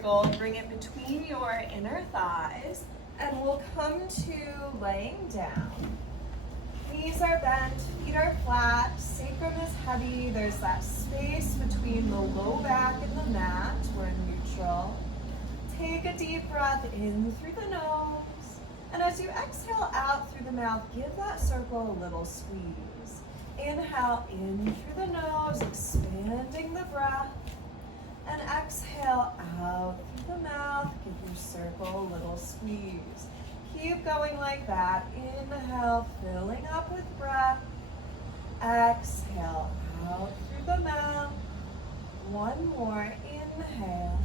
circle, bring it between your inner thighs, and we'll come to laying down. Knees are bent, feet are flat, sacrum is heavy. There's that space between the low back and the mat. We're in neutral. Take a deep breath in through the nose. And as you exhale out through the mouth, give that circle a little squeeze. Inhale in through the nose, expanding the breath. And exhale out through the mouth, give your circle a little squeeze. Keep going like that. Inhale, filling up with breath. Exhale out through the mouth. One more. Inhale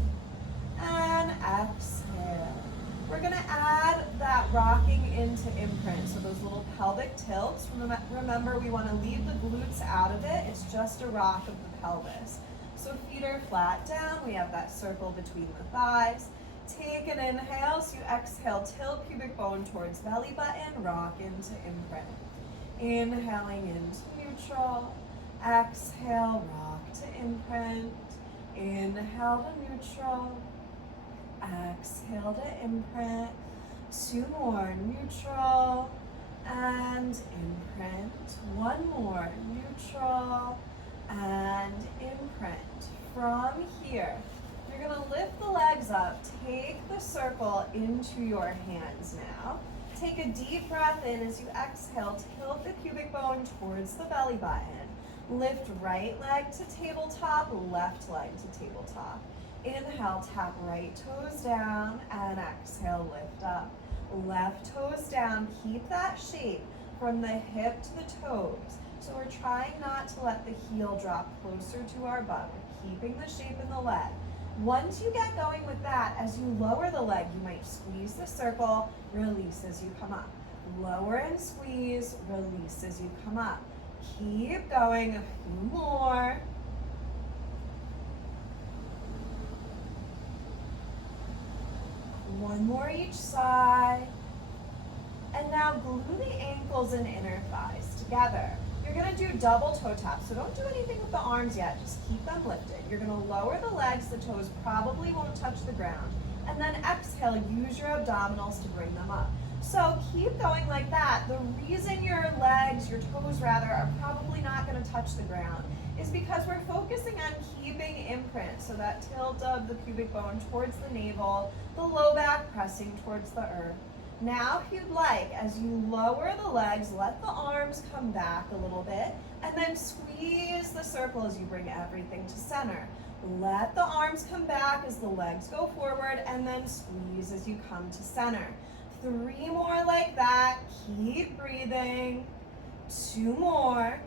and exhale. We're going to add that rocking into imprint, so those little pelvic tilts. Remember, we want to leave the glutes out of it. It's just a rock of the pelvis. So feet are flat down. We have that circle between the thighs. Take an inhale, so you exhale, tilt pubic bone towards belly button, rock into imprint. Inhaling into neutral. Exhale, rock to imprint. Inhale to neutral. Exhale to imprint. Two more, neutral and imprint. One more, neutral and imprint. From here, you're going to lift the legs up, take the circle into your hands now. Take a deep breath in as you exhale, tilt the pubic bone towards the belly button. Lift right leg to tabletop, left leg to tabletop. Inhale, tap right toes down, and exhale, lift up. Left toes down, keep that shape from the hip to the toes. So we're trying not to let the heel drop closer to our butt. We're keeping the shape in the leg. Once you get going with that, as you lower the leg, you might squeeze the circle, release as you come up. Lower and squeeze, release as you come up. Keep going, a few more. One more each side. And now glue the ankles and inner thighs together. You're going to do double toe taps, so don't do anything with the arms yet, just keep them lifted. You're going to lower the legs, the toes probably won't touch the ground. And then exhale, use your abdominals to bring them up. So keep going like that. The reason your legs, your toes rather, are probably not going to touch the ground is because we're focusing on keeping imprint, so that tilt of the pubic bone towards the navel, the low back pressing towards the earth. Now, if you'd like, as you lower the legs, let the arms come back a little bit, and then squeeze the circle as you bring everything to center. Let the arms come back as the legs go forward, and then squeeze as you come to center. 3 more like that. Keep breathing. 2 more.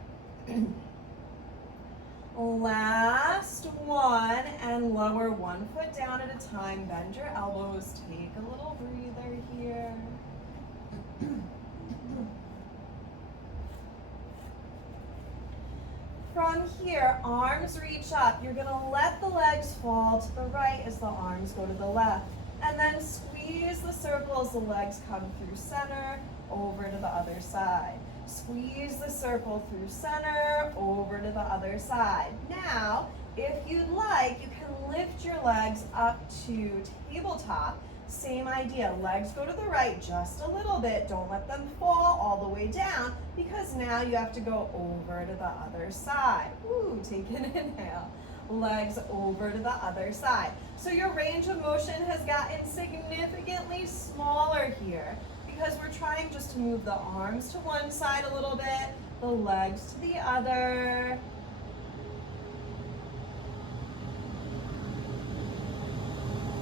Last one, and lower 1 foot down at a time. Bend your elbows. Take a little breather here. From here, arms reach up. You're going to let the legs fall to the right as the arms go to the left. And then squeeze the circle as the legs come through center, over to the other side. Squeeze the circle through center, over to the other side. Now, if you'd like, you can lift your legs up to tabletop. Same idea, legs go to the right just a little bit. Don't let them fall all the way down, because now you have to go over to the other side. Ooh, take an inhale. Legs over to the other side. So your range of motion has gotten significantly smaller here, because we're trying just to move the arms to one side a little bit, the legs to the other.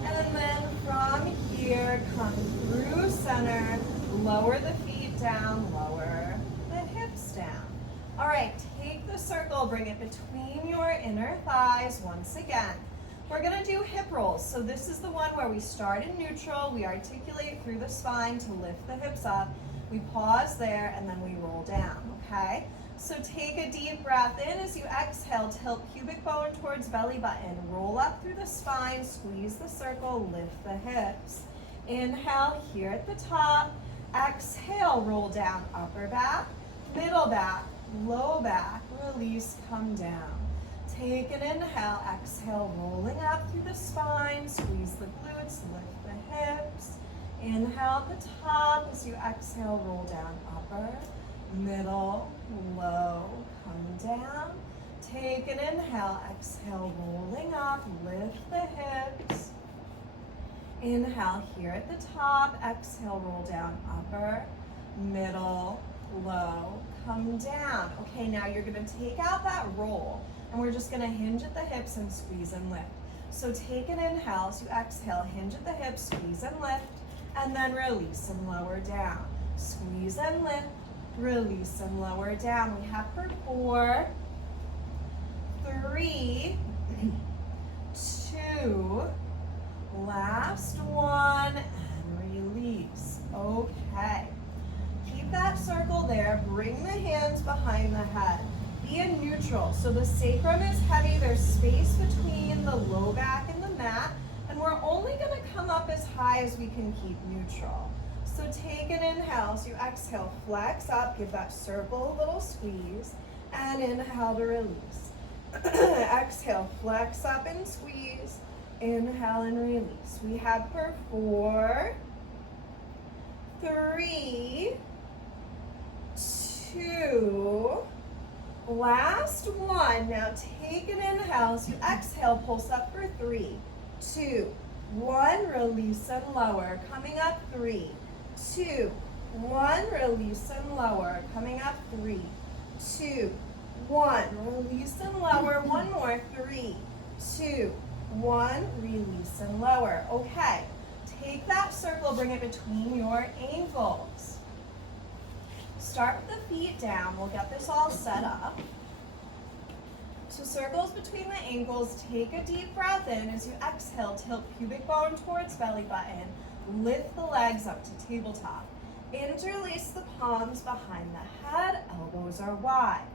And then from here, come through center, lower the feet down, lower the hips down. All right, take the circle, bring it between your inner thighs once again. We're gonna do hip rolls. So this is the one where we start in neutral, we articulate through the spine to lift the hips up, we pause there, and then we roll down, okay? So take a deep breath in as you exhale, tilt pubic bone towards belly button, roll up through the spine, squeeze the circle, lift the hips. Inhale here at the top, exhale, roll down, upper back, middle back, low back, release, come down. Take an inhale, exhale, rolling up through the spine, squeeze the glutes, lift the hips. Inhale at the top as you exhale, roll down upper, middle, low, come down. Take an inhale, exhale, rolling up, lift the hips. Inhale here at the top, exhale, roll down upper, middle, low, come down. Okay, now you're gonna take out that roll and we're just gonna hinge at the hips and squeeze and lift. So take an inhale, as you exhale, hinge at the hips, squeeze and lift, and then release and lower down. Squeeze and lift, release and lower down. We have for 4, 3, 2, last one, and release. Okay. Keep that circle there. Bring the hands behind the head. Be in neutral. So the sacrum is heavy. There's space between the low back and the mat. And we're only going to come up as high as we can keep neutral. So take an inhale. As you exhale, flex up. Give that circle a little squeeze. And inhale to release. Exhale, flex up and squeeze. Inhale and release. We have for 4, 3, 2, last one. Now take an inhale. As you exhale, pulse up for 3, 2, 1, release and lower. Coming up 3, 2, 1, release and lower. Coming up 3, 2, 1, release and lower. One more, 3, 2, 1, release and lower. Okay, take that circle, bring it between your ankles. Start with the feet down. We'll get this all set up. So circles between the ankles. Take a deep breath in. As you exhale, tilt pubic bone towards belly button. Lift the legs up to tabletop. Interlace the palms behind the head. Elbows are wide.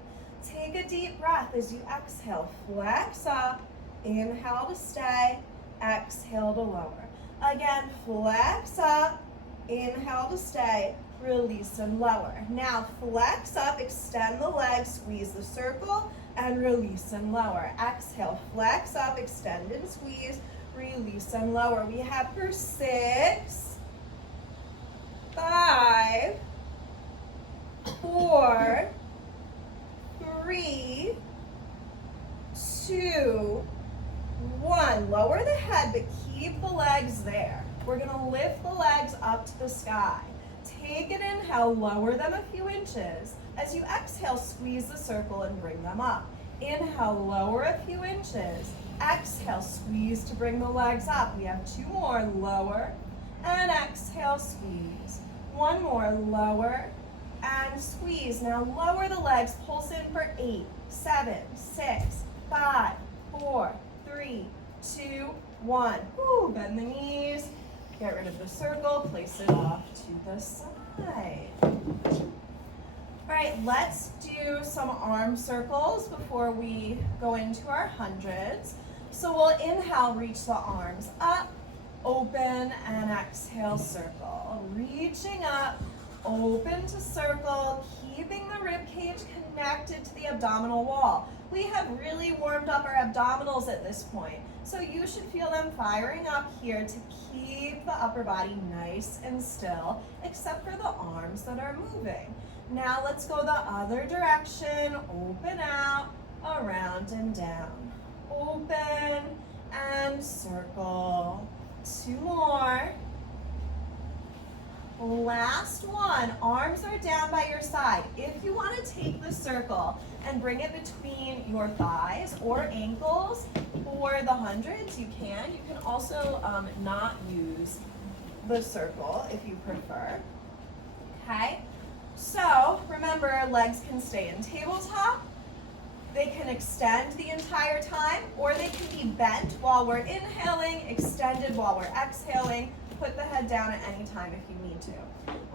Take a deep breath as you exhale. Flex up. Inhale to stay. Exhale to lower. Again, flex up. Inhale to stay. Release and lower. Now flex up, extend the legs, squeeze the circle, and release and lower. Exhale, flex up, extend and squeeze, release and lower. We have for 6, 5, 4, 3, 2, 1. Lower the head, but keep the legs there. We're gonna lift the legs up to the sky. Take an inhale, lower them a few inches. As you exhale, squeeze the circle and bring them up. Inhale, lower a few inches. Exhale, squeeze to bring the legs up. We have 2 more, lower, and exhale, squeeze. 1 more, lower, and squeeze. Now lower the legs, pulse in for 8, 7, 6, 5, 4, 3, 2, 1. Woo, bend the knees. Get rid of the circle, place it off to the side. All right, let's do some arm circles before we go into our hundreds. So we'll inhale, reach the arms up, open, and exhale, circle. Reaching up, open to circle, keeping the rib cage connected to the abdominal wall. We have really warmed up our abdominals at this point. So you should feel them firing up here to keep the upper body nice and still, except for the arms that are moving. Now let's go the other direction. Open out, around and down. Open and circle. 2 more. Last one. Arms are down by your side. If you want to take the circle and bring it between your thighs or ankles for the hundreds, you can. You can also not use the circle if you prefer. Okay? So remember, legs can stay in tabletop. They can extend the entire time, or they can be bent while we're inhaling, extended while we're exhaling. Put the head down at any time if you need to.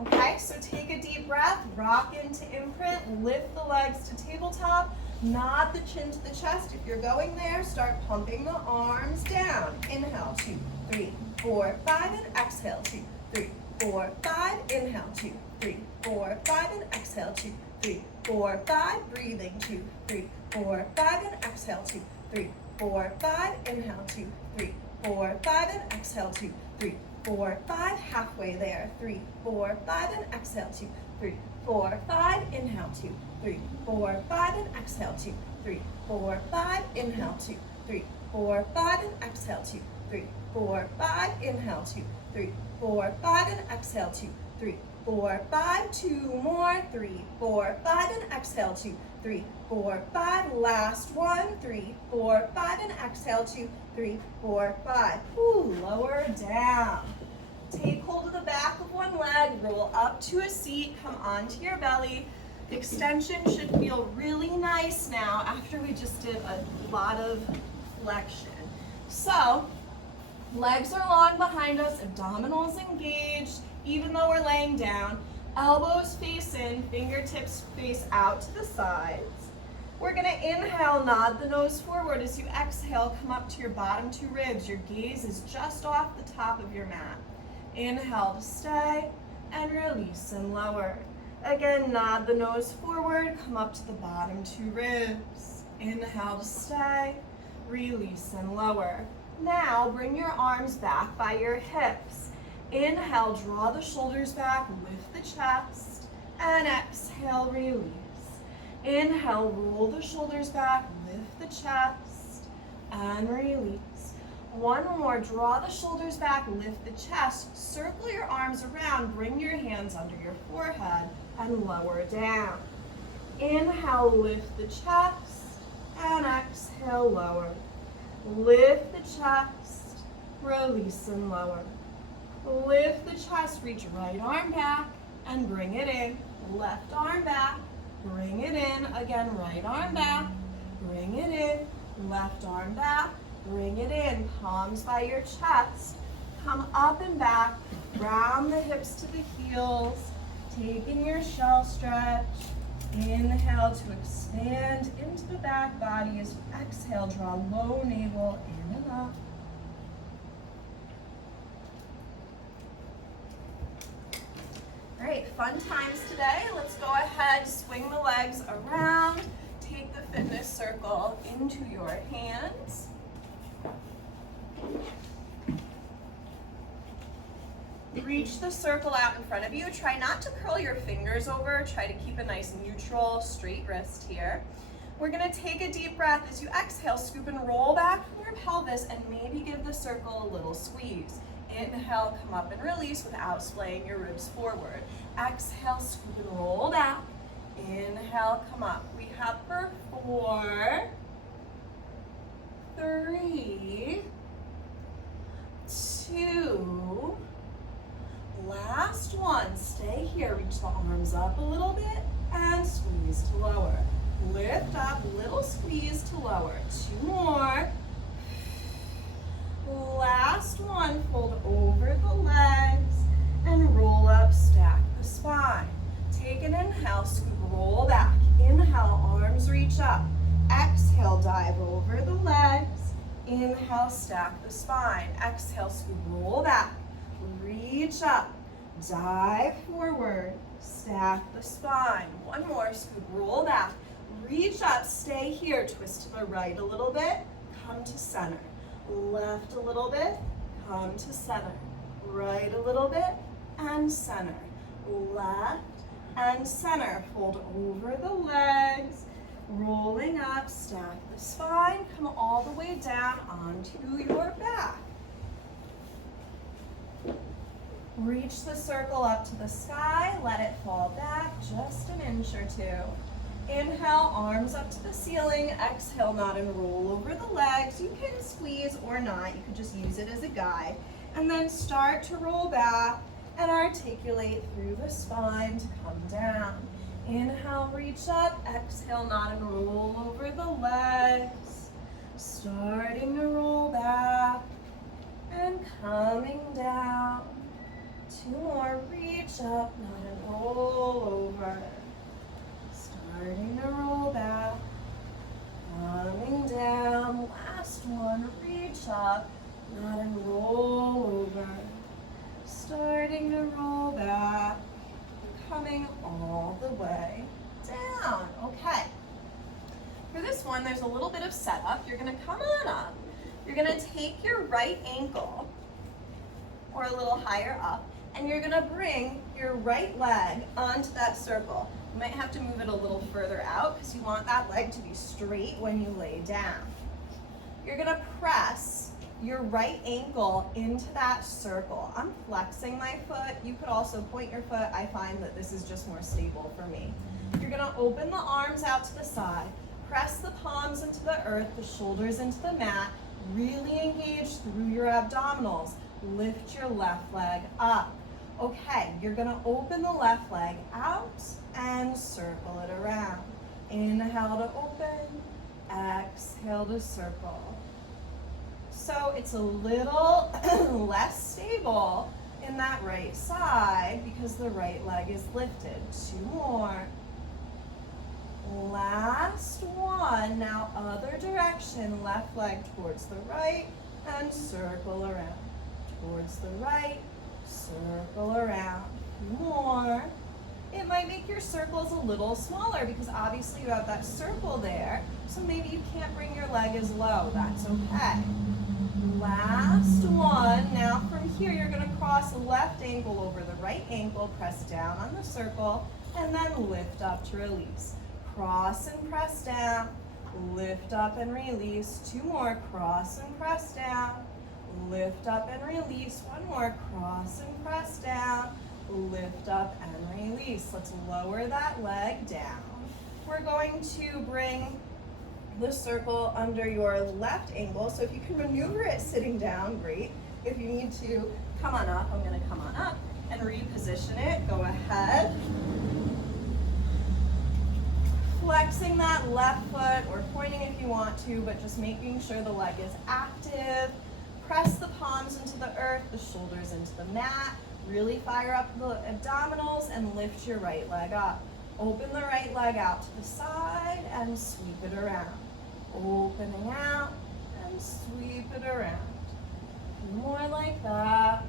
Okay, so take a deep breath, rock into imprint, lift the legs to tabletop, nod the chin to the chest. If you're going there, start pumping the arms down. Inhale, 2, 3, 4, 5, and exhale, 2, 3, 4, 5. Inhale, 2, 3, 4, 5, and exhale, 2, 3, 4, 5. Breathing, 2, 3, 4, 5, and exhale, 2, 3, 4, 5. Inhale, 2, 3, 4, 5, and exhale, 2, 3, 4, 5. Halfway there. 3, 4, 5, and exhale, 2, 3, 4, 5. Inhale, 2, 3, 4, 5, and exhale, 2, 3, 4, 5. Inhale, 2, 3, 4, 5, and exhale, 2, 3, 4, 5. Inhale, 2, 3, 4, 5, and exhale, 2, 3, 4, 5. 2 more. 3, 4, 5, and exhale, 2, 3, 4, 5. Last one. 3, 4, 5, and exhale, 2, 3, 4, 5. Ooh, lower down. Take hold of the back of one leg, roll up to a seat, come onto your belly. Extension should feel really nice now after we just did a lot of flexion. So, legs are long behind us, abdominals engaged, even though we're laying down. Elbows face in, fingertips face out to the sides. We're gonna inhale, nod the nose forward. As you exhale, come up to your bottom two ribs. Your gaze is just off the top of your mat. Inhale to stay, and release and lower. Again, nod the nose forward, come up to the bottom two ribs. Inhale to stay, release and lower. Now, bring your arms back by your hips. Inhale, draw the shoulders back, lift the chest, and exhale, release. Inhale, roll the shoulders back, lift the chest, and release. One more, draw the shoulders back, lift the chest, circle your arms around, bring your hands under your forehead, and lower down. Inhale, lift the chest, and exhale, lower. Lift the chest, release and lower. Lift the chest, reach right arm back, and bring it in. Left arm back, bring it in. Again, right arm back, bring it in. Left arm back, bring it in. Palms by your chest. Come up and back, round the hips to the heels. Taking your shell stretch. Inhale to expand into the back body. As you exhale, draw low navel in and up. All right, fun times today. Let's go ahead, swing the legs around. Take the fitness circle into your hands. Reach the circle out in front of you. Try not to curl your fingers over. Try to keep a nice neutral, straight wrist here. We're gonna take a deep breath. As you exhale, scoop and roll back from your pelvis and maybe give the circle a little squeeze. Inhale, come up and release without splaying your ribs forward. Exhale, scoop and roll back. Inhale, come up. We have for 4, 3, 2, last one. Stay here. Reach the arms up a little bit and squeeze to lower. Lift up, little squeeze to lower. 2 more. Last one. Fold over the legs and roll up, stack the spine. Take an inhale, scoop, roll back. Inhale, arms reach up. Exhale, dive over the legs. Inhale, stack the spine. Exhale, scoop, roll back. Reach up, dive forward, stack the spine. One more, scoop, roll back. Reach up, stay here, twist to the right a little bit, come to center. Left a little bit, come to center. Right a little bit, and center. Left and center. Fold over the legs, rolling up, stack the spine, come all the way down onto your back. Reach the circle up to the sky, let it fall back just an inch or 2. Inhale, arms up to the ceiling. Exhale, nod and roll over the legs. You can squeeze or not. You could just use it as a guide. And then start to roll back and articulate through the spine to come down. Inhale, reach up. Exhale, nod and roll over the legs. Starting to roll back and coming down. 2 more. Reach up, nod and roll over. Starting to roll back, coming down. Last one, reach up, nod and roll over. Starting to roll back, coming all the way down. Okay. For this one, there's a little bit of setup. You're gonna come on up. You're gonna take your right ankle, or a little higher up, and you're gonna bring your right leg onto that circle. You might have to move it a little further out because you want that leg to be straight when you lay down. You're gonna press your right ankle into that circle. I'm flexing my foot. You could also point your foot. I find that this is just more stable for me. You're gonna open the arms out to the side, press the palms into the earth, the shoulders into the mat, really engage through your abdominals. Lift your left leg up. Okay, you're gonna open the left leg out and circle it around. Inhale to open, exhale to circle. So it's a little less stable in that right side because the right leg is lifted. 2 more. Last one. Now other direction, left leg towards the right and circle around. Towards the right, circle around. 2 more. It might make your circles a little smaller because obviously you have that circle there, so maybe you can't bring your leg as low. That's okay. Last one. Now from here you're going to cross the left ankle over the right ankle, press down on the circle, and then lift up to release. Cross and press down, lift up and release. 2 more. Cross and press down, lift up and release. 1 more. Cross and press down, lift up and release. Let's lower that leg down. We're going to bring the circle under your left ankle. So if you can maneuver it sitting down, great. If you need to come on up, I'm gonna come on up and reposition it. Go ahead. Flexing that left foot or pointing if you want to, but just making sure the leg is active. Press the palms into the earth, the shoulders into the mat. Really fire up the abdominals and lift your right leg up. Open the right leg out to the side and sweep it around. Opening out and sweep it around. More like that.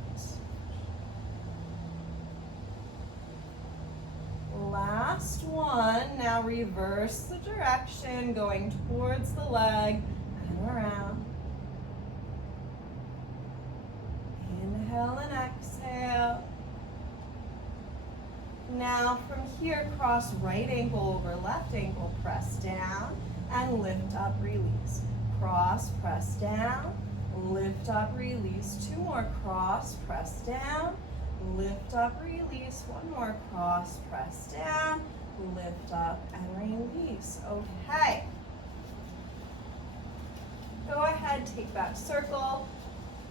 Last one. Now reverse the direction, going towards the leg and around. Inhale and exhale. Now from here, cross right ankle over left ankle, press down and lift up, release. Cross, press down, lift up, release. 2 more. Cross, press down, lift up, release. 1 more. Cross, press down, lift up and release. Okay. Go ahead, take that circle.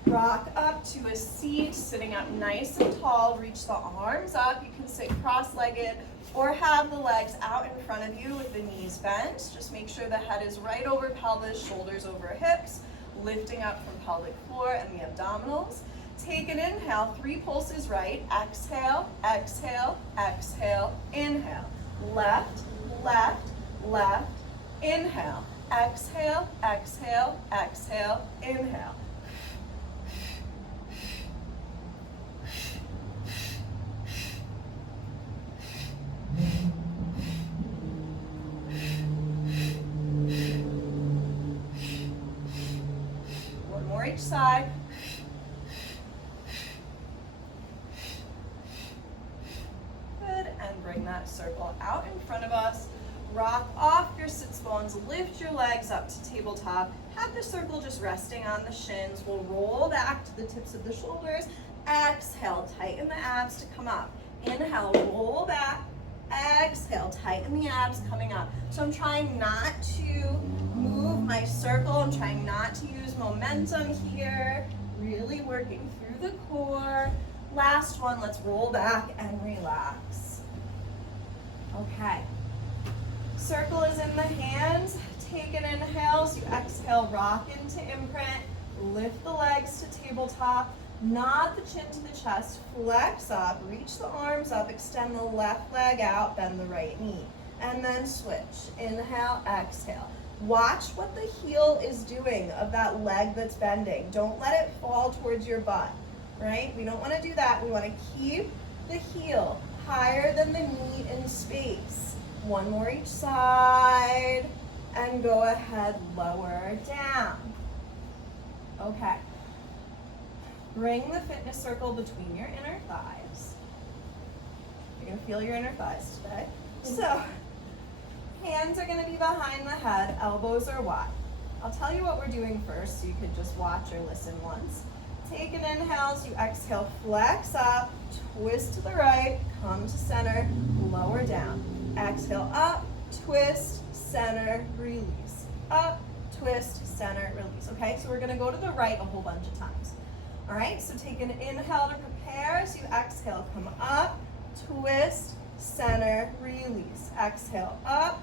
Rock up to a seat, sitting up nice and tall. Reach the arms up. You can sit cross-legged or have the legs out in front of you with the knees bent. Just make sure the head is right over pelvis, shoulders over hips, lifting up from pelvic floor and the abdominals. Take an inhale, 3 pulses right. Exhale, exhale, exhale, inhale. Left, left, left, inhale. Exhale, exhale, exhale, inhale. One more each side. Good, and bring that circle out in front of us. Rock off your sits bones, lift your legs up to tabletop. Have the circle just resting on the shins. We'll roll back to the tips of the shoulders. Exhale, tighten the abs to come up. Inhale, roll back. Exhale, tighten the abs coming up. So I'm trying not to move my circle. I'm trying not to use momentum here. Really working through the core. Last one, let's roll back and relax. Okay. Circle is in the hands. Take an inhale. As you exhale, rock into imprint. Lift the legs to tabletop. Nod the chin to the chest. Flex up. Reach the arms up. Extend the left leg out. Bend the right knee. And then switch. Inhale, exhale. Watch what the heel is doing of that leg that's bending. Don't let it fall towards your butt, right? We don't want to do that. We want to keep the heel higher than the knee in space. One more each side. and go ahead, lower down. Okay. Bring the fitness circle between your inner thighs. You're gonna feel your inner thighs today. So, hands are gonna be behind the head, elbows are wide. I'll tell you what we're doing first so you could just watch or listen once. Take an inhale as you exhale, flex up, twist to the right, come to center, lower down. Exhale up, twist, center, release. Up, twist, center, release. Okay, so we're gonna go to the right a whole bunch of times. All right, so take an inhale to prepare. As you exhale, come up, twist, center, release. Exhale, up,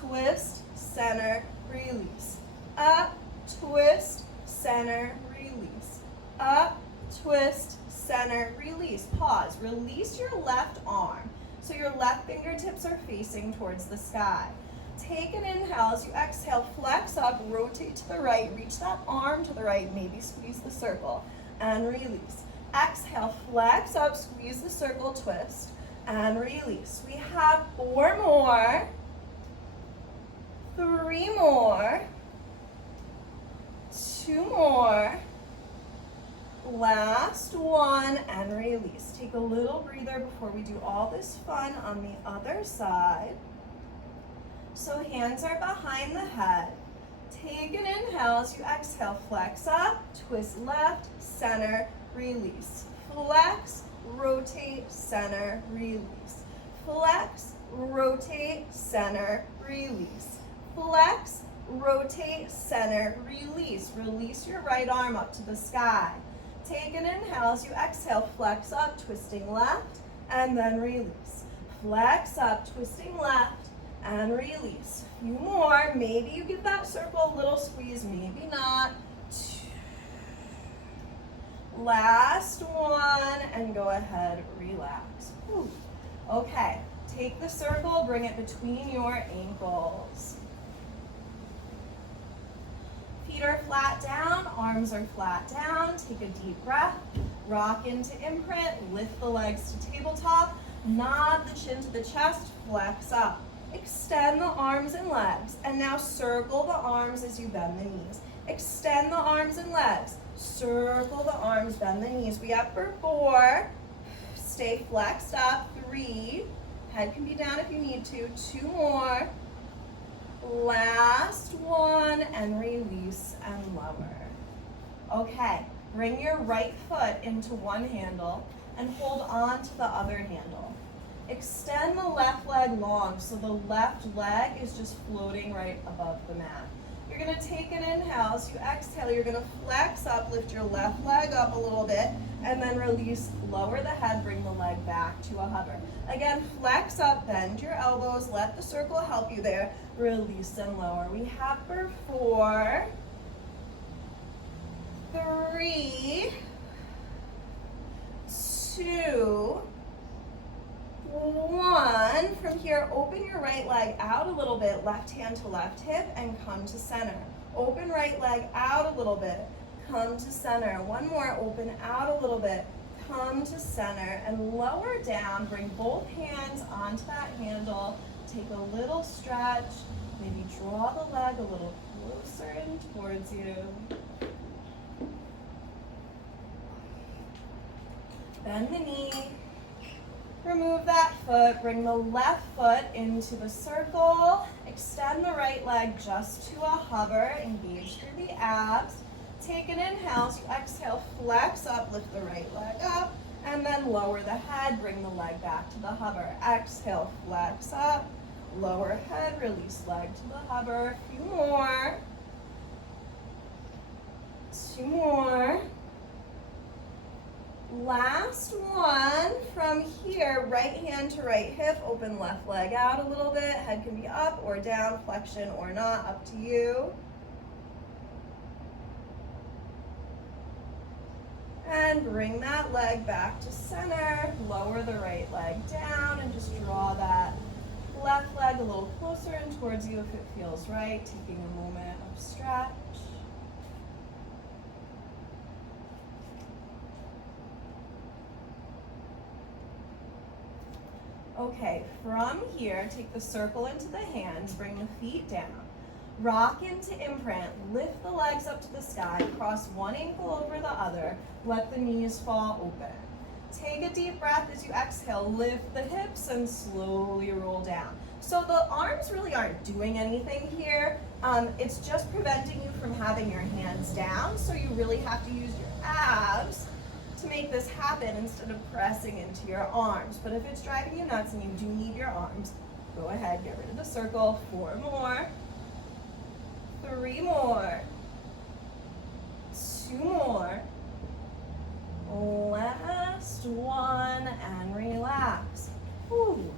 twist, center, release. Up, twist, center, release. Up, twist, center, release. Pause. Release your left arm so your left fingertips are facing towards the sky. Take an inhale. As you exhale, flex up, rotate to the right, reach that arm to the right, maybe squeeze the circle, and release. Exhale, flex up, squeeze the circle, twist, and release. We have 4 more, 3 more, 2 more, last one, and release. Take a little breather before we do all this fun on the other side. So hands are behind the head. Take an inhale. As you exhale, flex up, twist left, center, release. Flex, rotate, center, release. Flex, rotate, center, release. Flex, rotate, center, release. Release your right arm up to the sky. Take an inhale. As you exhale, flex up, twisting left, and then release. Flex up, twisting left, and release. A few more. Maybe you give that circle a little squeeze, maybe not. Last one, and go ahead, relax. Whew. Okay, take the circle, bring it between your ankles. Feet are flat down, arms are flat down. Take a deep breath, rock into imprint, lift the legs to tabletop, nod the chin to the chest, flex up. Extend the arms and legs, and now circle the arms as you bend the knees. Extend the arms and legs, circle the arms, bend the knees. We up for 4, stay flexed up, 3, head can be down if you need to, 2 more, last one, and release and lower. Okay, bring your right foot into one handle and hold on to the other handle. Extend the left leg long so the left leg is just floating right above the mat. You're gonna take an inhale. As you exhale, you're gonna flex up, lift your left leg up a little bit, and then release, lower the head, bring the leg back to a hover. Again, flex up, bend your elbows, let the circle help you there, release and lower. We have for 4, 3, 2, 1. From here, open your right leg out a little bit, left hand to left hip, and come to center. Open right leg out a little bit, come to center. One more, open out a little bit, come to center, and lower down. Bring both hands onto that handle. Take a little stretch, maybe draw the leg a little closer in towards you. Bend the knee. Remove that foot, bring the left foot into the circle, extend the right leg just to a hover, engage through the abs. Take an inhale, as you exhale, flex up, lift the right leg up, and then lower the head, bring the leg back to the hover. Exhale, flex up, lower head, release leg to the hover. A few more. 2 more. Last one. From here, right hand to right hip, open left leg out a little bit. Head can be up or down, flexion or not, up to you. And bring that leg back to center. Lower the right leg down and just draw that left leg a little closer in towards you if it feels right. Taking a moment of stretch. Okay, from here, take the circle into the hands, bring the feet down. Rock into imprint, lift the legs up to the sky, cross one ankle over the other, let the knees fall open. Take a deep breath as you exhale, lift the hips and slowly roll down. So the arms really aren't doing anything here. It's just preventing you from having your hands down, so you really have to use your abs to make this happen instead of pressing into your arms. But if it's driving you nuts and you do need your arms, go ahead, get rid of the circle. 4 more. 3 more. 2 more. Last one, and relax. Whew.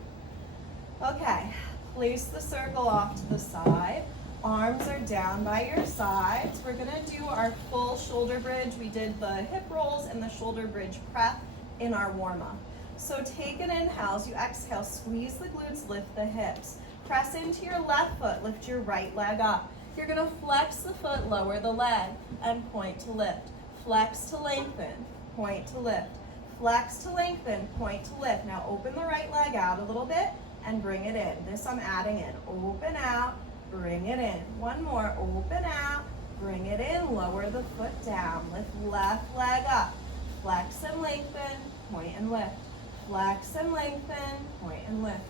Okay, place the circle off to the side. Arms are down by your sides. We're gonna do our full shoulder bridge. We did the hip rolls and the shoulder bridge prep in our warm-up. So take an inhale. As you exhale, squeeze the glutes, lift the hips. Press into your left foot, lift your right leg up. You're gonna flex the foot, lower the leg, and point to lift. Flex to lengthen, point to lift. Flex to lengthen, point to lift. Now open the right leg out a little bit and bring it in. This I'm adding in. Open out, bring it in. One more, open out, bring it in. Lower the foot down. Lift left leg up. Flex and lengthen, point and lift. Flex and lengthen, point and lift.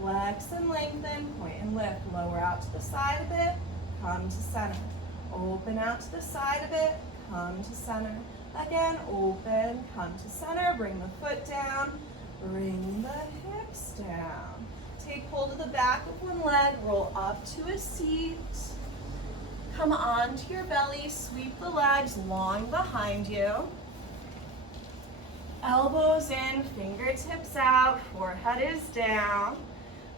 Flex and lengthen, point and lift. Lower out to the side a bit, come to center. Open out to the side a bit, come to center. Again, open, come to center, bring the foot down, bring the hips down. Take hold of the back of one leg, roll up to a seat. Come onto your belly, sweep the legs long behind you. Elbows in, fingertips out, forehead is down.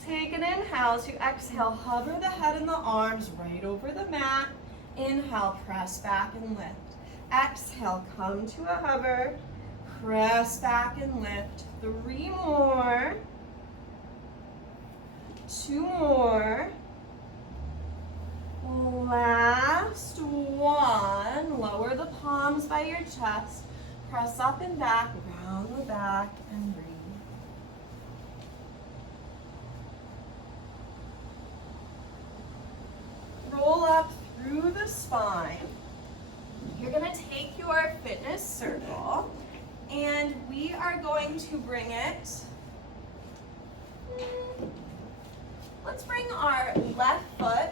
Take an inhale. As you exhale, hover the head and the arms right over the mat. Inhale, press back and lift. Exhale, come to a hover. Press back and lift. 3 more. 2 more. Last one. Lower the palms by your chest. Press up and back, round the back, and breathe. Roll up through the spine. You're going to take your fitness circle, and we are going to bring it. Let's bring our left foot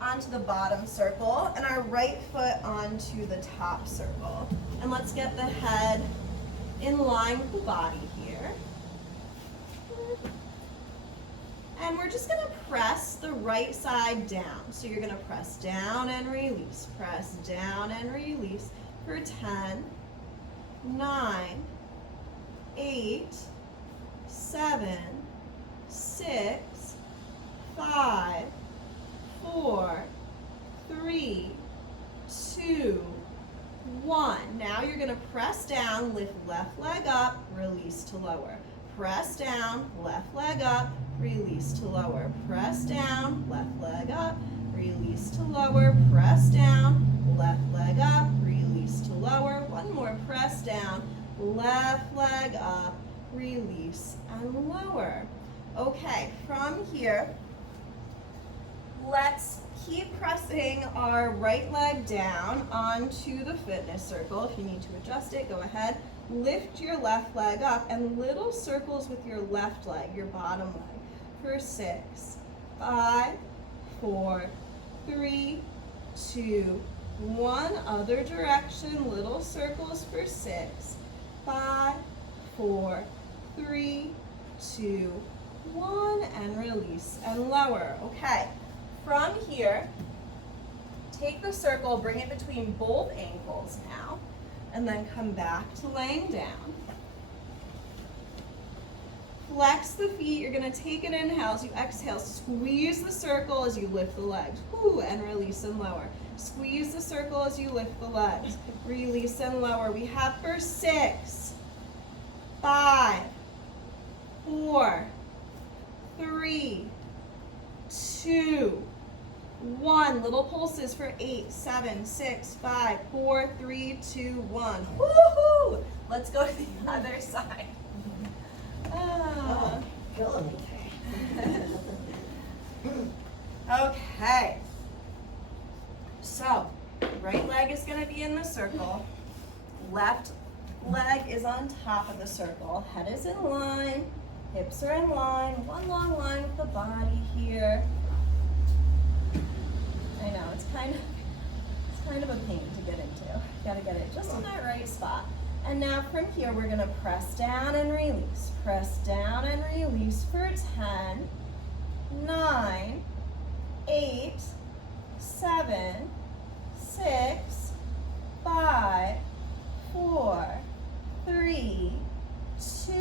onto the bottom circle and our right foot onto the top circle. And let's get the head in line with the body here. And we're just going to press the right side down. So you're going to press down and release, press down and release for 10, 9, 8, 7, 6, 5, 4, 3, 2, 1. Now you're going to press down, lift left leg up, release to lower. Press down, left leg up, release to lower. Press down, left leg up, release to lower. Press down, left leg up, release to lower. One more, press down, left leg up, release and lower. Okay, from here, let's keep pressing our right leg down onto the fitness circle. If you need to adjust it, go ahead. Lift your left leg up and little circles with your left leg, your bottom leg, for 6, 5, 4, 3, 2, 1. Other direction, little circles for 6, 5, 4, 3, 2, 1, and release and lower. Okay. From here, take the circle, bring it between both ankles now, and then come back to laying down. Flex the feet. You're going to take an inhale. As you exhale, squeeze the circle as you lift the legs. Ooh, and release and lower. Squeeze the circle as you lift the legs. Release and lower. We have for 6, 5, 4, 3, 2, 1. Little pulses for 8, 7, 6, 5, 4, 3, 2, 1. Woohoo! Let's go to the other side. Killing me. Okay. leg is going to be in the circle. Left leg is on top of the circle. Head is in line. Hips are in line. One long line with the body here. I know, it's kind of a pain to get into. Gotta get it just in that right spot. And now from here, we're gonna press down and release. Press down and release for 10, 9, 8, 7, 6, 5, 4, 3, 2,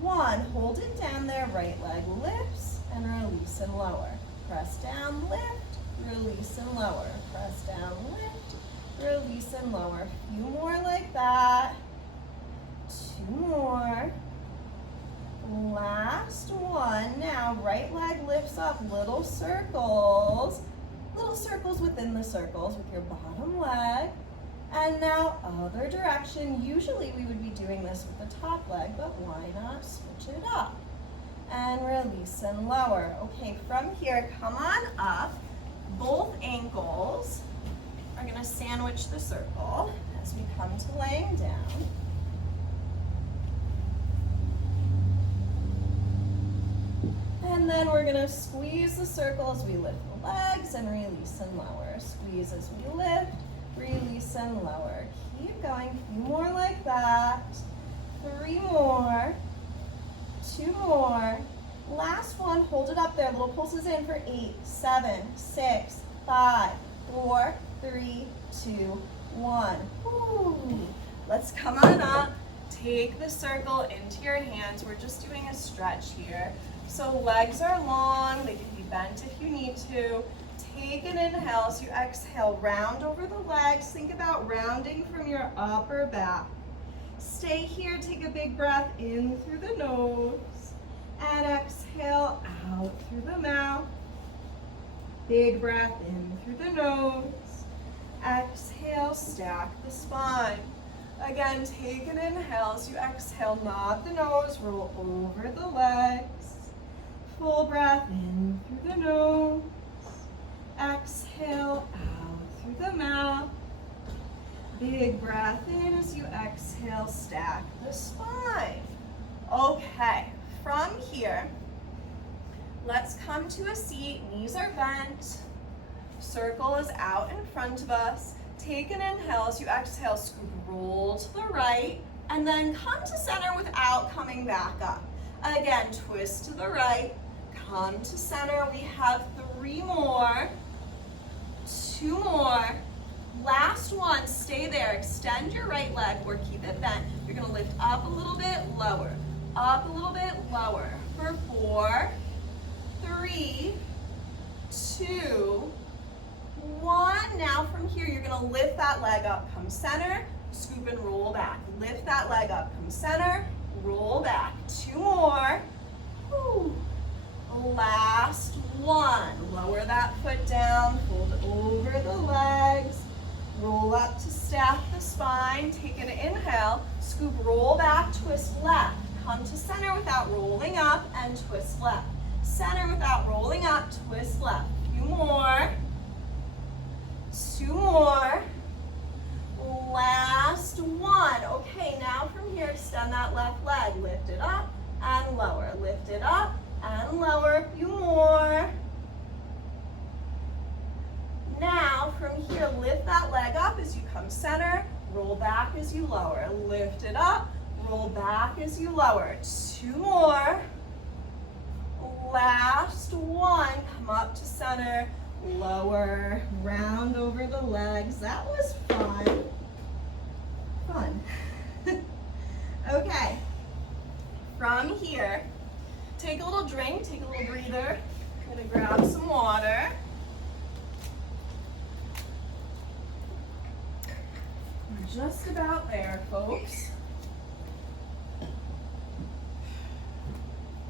1. Hold it down there. Right leg lifts and release and lower. Press down, lift, release and lower. Press down, lift, release and lower. A few more like that. 2 more. Last one. Now right leg lifts up, little circles within the circles with your bottom leg. And now other direction. Usually we would be doing this with the top leg, but why not switch it up? And release and lower. Okay, from here, come on up. Both ankles are gonna sandwich the circle as we come to laying down. And then we're gonna squeeze the circle as we lift the legs and release and lower. Squeeze as we lift, release and lower. Keep going, a few more like that. 3 more, 2 more. Last one, hold it up there. Little pulses in for 8, 7, 6, 5, 4, 3, 2, 1. Ooh. Let's come on up. Take the circle into your hands. We're just doing a stretch here. So legs are long, they can be bent if you need to. Take an inhale, so you exhale, round over the legs. Think about rounding from your upper back. Stay here, take a big breath in through the nose. And exhale out through the mouth. Big breath in through the nose. Exhale, stack the spine. Again, take an inhale, so you exhale, nod the nose, roll over the legs. Full breath in through the nose. Exhale out through the mouth. Big breath in as you exhale, stack the spine. Okay, from here, let's come to a seat. Knees are bent. Circle is out in front of us. Take an inhale as you exhale, scoop, roll to the right, and then come to center without coming back up. Again, twist to the right, come to center. We have 3 more, 2 more. Last one, stay there. Extend your right leg or keep it bent. You're gonna lift up a little bit, lower. Up a little bit, lower. For 4, 3, 2, 1. Now from here, you're gonna lift that leg up, come center, scoop and roll back. Lift that leg up, come center, roll back. 2 more. Whew. Last one. Lower that foot down, fold over the legs, roll up to stack the spine. Take an inhale, scoop, roll back, twist left. Come to center without rolling up and twist left. Center without rolling up, twist left. A few more. 2 more. Last one. Okay, now from here, extend that left leg. Lift it up and lower. Lift it up and lower. A few more. Now, from here, lift that leg up as you come center. Roll back as you lower. Lift it up. Roll back as you lower. 2 more. Last one. Come up to center. Lower. Round over the legs. That was fun. Okay. From here, take a little drink, take a little breather. I'm gonna grab some water. We're just about there, folks.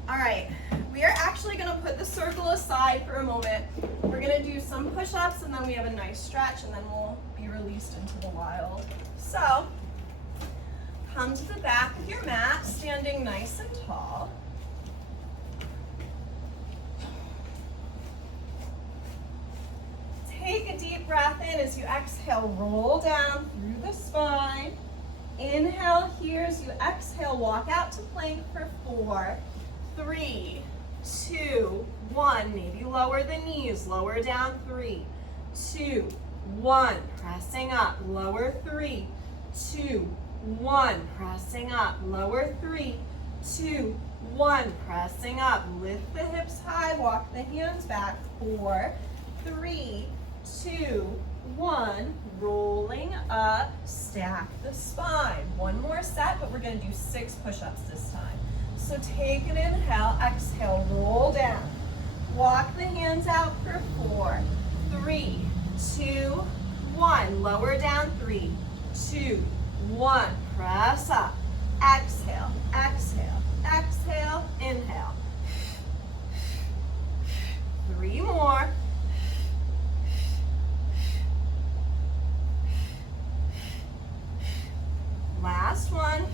All right, we are actually gonna put the circle aside for a moment. We're gonna do some push-ups and then we have a nice stretch and then we'll be released into the wild. So, come to the back of your mat, standing nice and tall. Take a deep Big breath in as you exhale, roll down through the spine. Inhale here as you exhale, walk out to plank for 4, 3, 2, 1. Maybe lower the knees, lower down 3, 2, 1. Pressing up, lower 3, 2, 1. Pressing up, lower 3, 2, 1. Pressing up, lift the hips high, walk the hands back. 4, 3, 2, 1. Rolling up, stack the spine. One more set, but we're going to do 6 push-ups this time. So take an inhale, exhale, roll down. Walk the hands out for 4, 3, 2, 1. Lower down 3, 2, 1. Press up. Exhale, exhale, exhale, inhale. 3 more. Last one.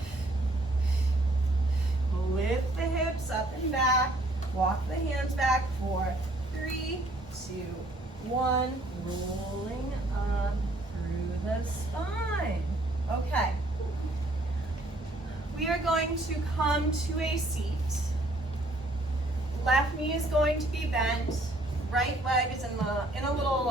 Lift the hips up and back. Walk the hands back. 4, 3, 2, 1. Rolling up through the spine. Okay. We are going to come to a seat. Left knee is going to be bent. Right leg is in a little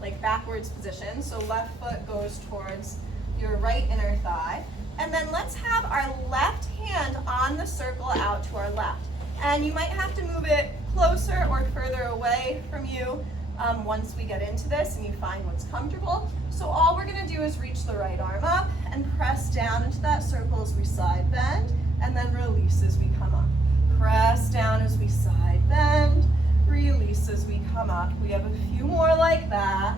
like backwards position. So left foot goes towards your right inner thigh. And then let's have our left hand on the circle out to our left. And you might have to move it closer or further away from you once we get into this and you find what's comfortable. So all we're going to do is reach the right arm up and press down into that circle as we side bend, and then release as we come up. Press down as we side bend, release as we come up. We have a few more like that.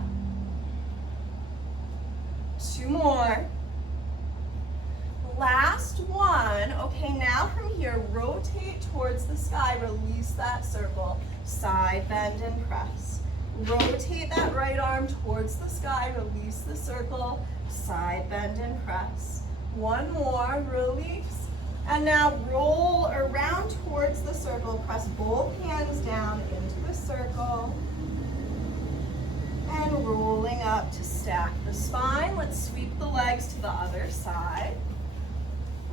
2 more. Last one. Okay, now from here, rotate towards the sky, release that circle, side bend and press. Rotate that right arm towards the sky, release the circle, side bend and press. 1 more, release. And now roll around towards the circle, press both hands down into the circle. And rolling up to stack the spine. Let's sweep the legs to the other side.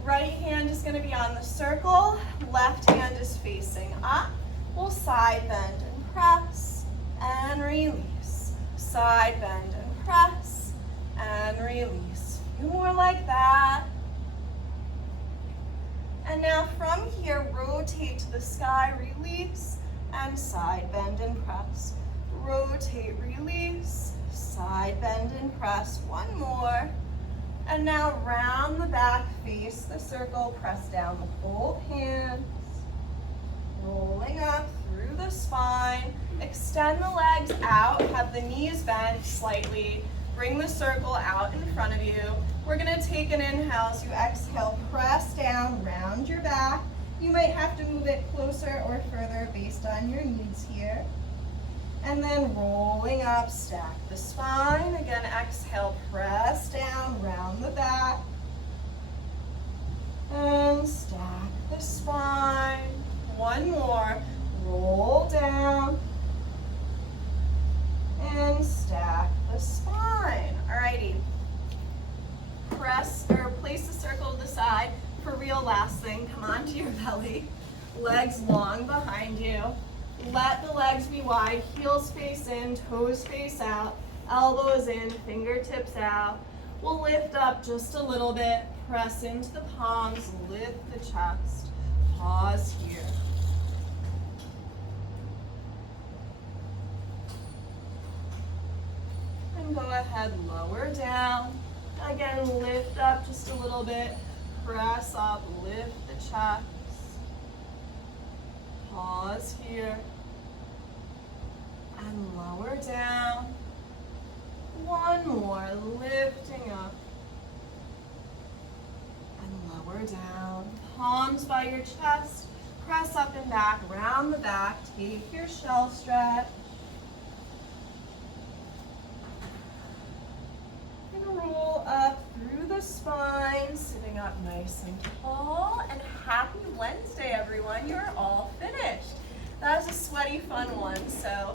Right hand is going to be on the circle. Left hand is facing up. We'll side bend and press and release. Side bend and press and release. A few more like that. And now from here, rotate to the sky, release, and side bend and press. Rotate, release, side bend and press. 1 more. And now round the back, face the circle, press down with both hands. Rolling up through the spine. Extend the legs out, have the knees bent slightly. Bring the circle out in front of you. We're going to take an inhale as you exhale, press down, round your back. You might have to move it closer or further based on your needs here. And then rolling up, stack the spine. Again, exhale, press down, round the back. And stack the spine. 1 more, roll down. And stack the spine. Alrighty. Press or place the circle to the side. For real, last thing, come onto your belly. Legs long behind you. Let the legs be wide, heels face in, toes face out, elbows in, fingertips out. We'll lift up just a little bit, press into the palms, lift the chest, pause here. And go ahead, lower down. Again, lift up just a little bit, press up, lift the chest. Pause here. And lower down. 1 more, lifting up. And lower down. Palms by your chest. Press up and back, round the back. Take your shell stretch. And roll up through the spine, sitting up nice and tall. And happy Wednesday, everyone. You're all finished. That was a sweaty, fun one. So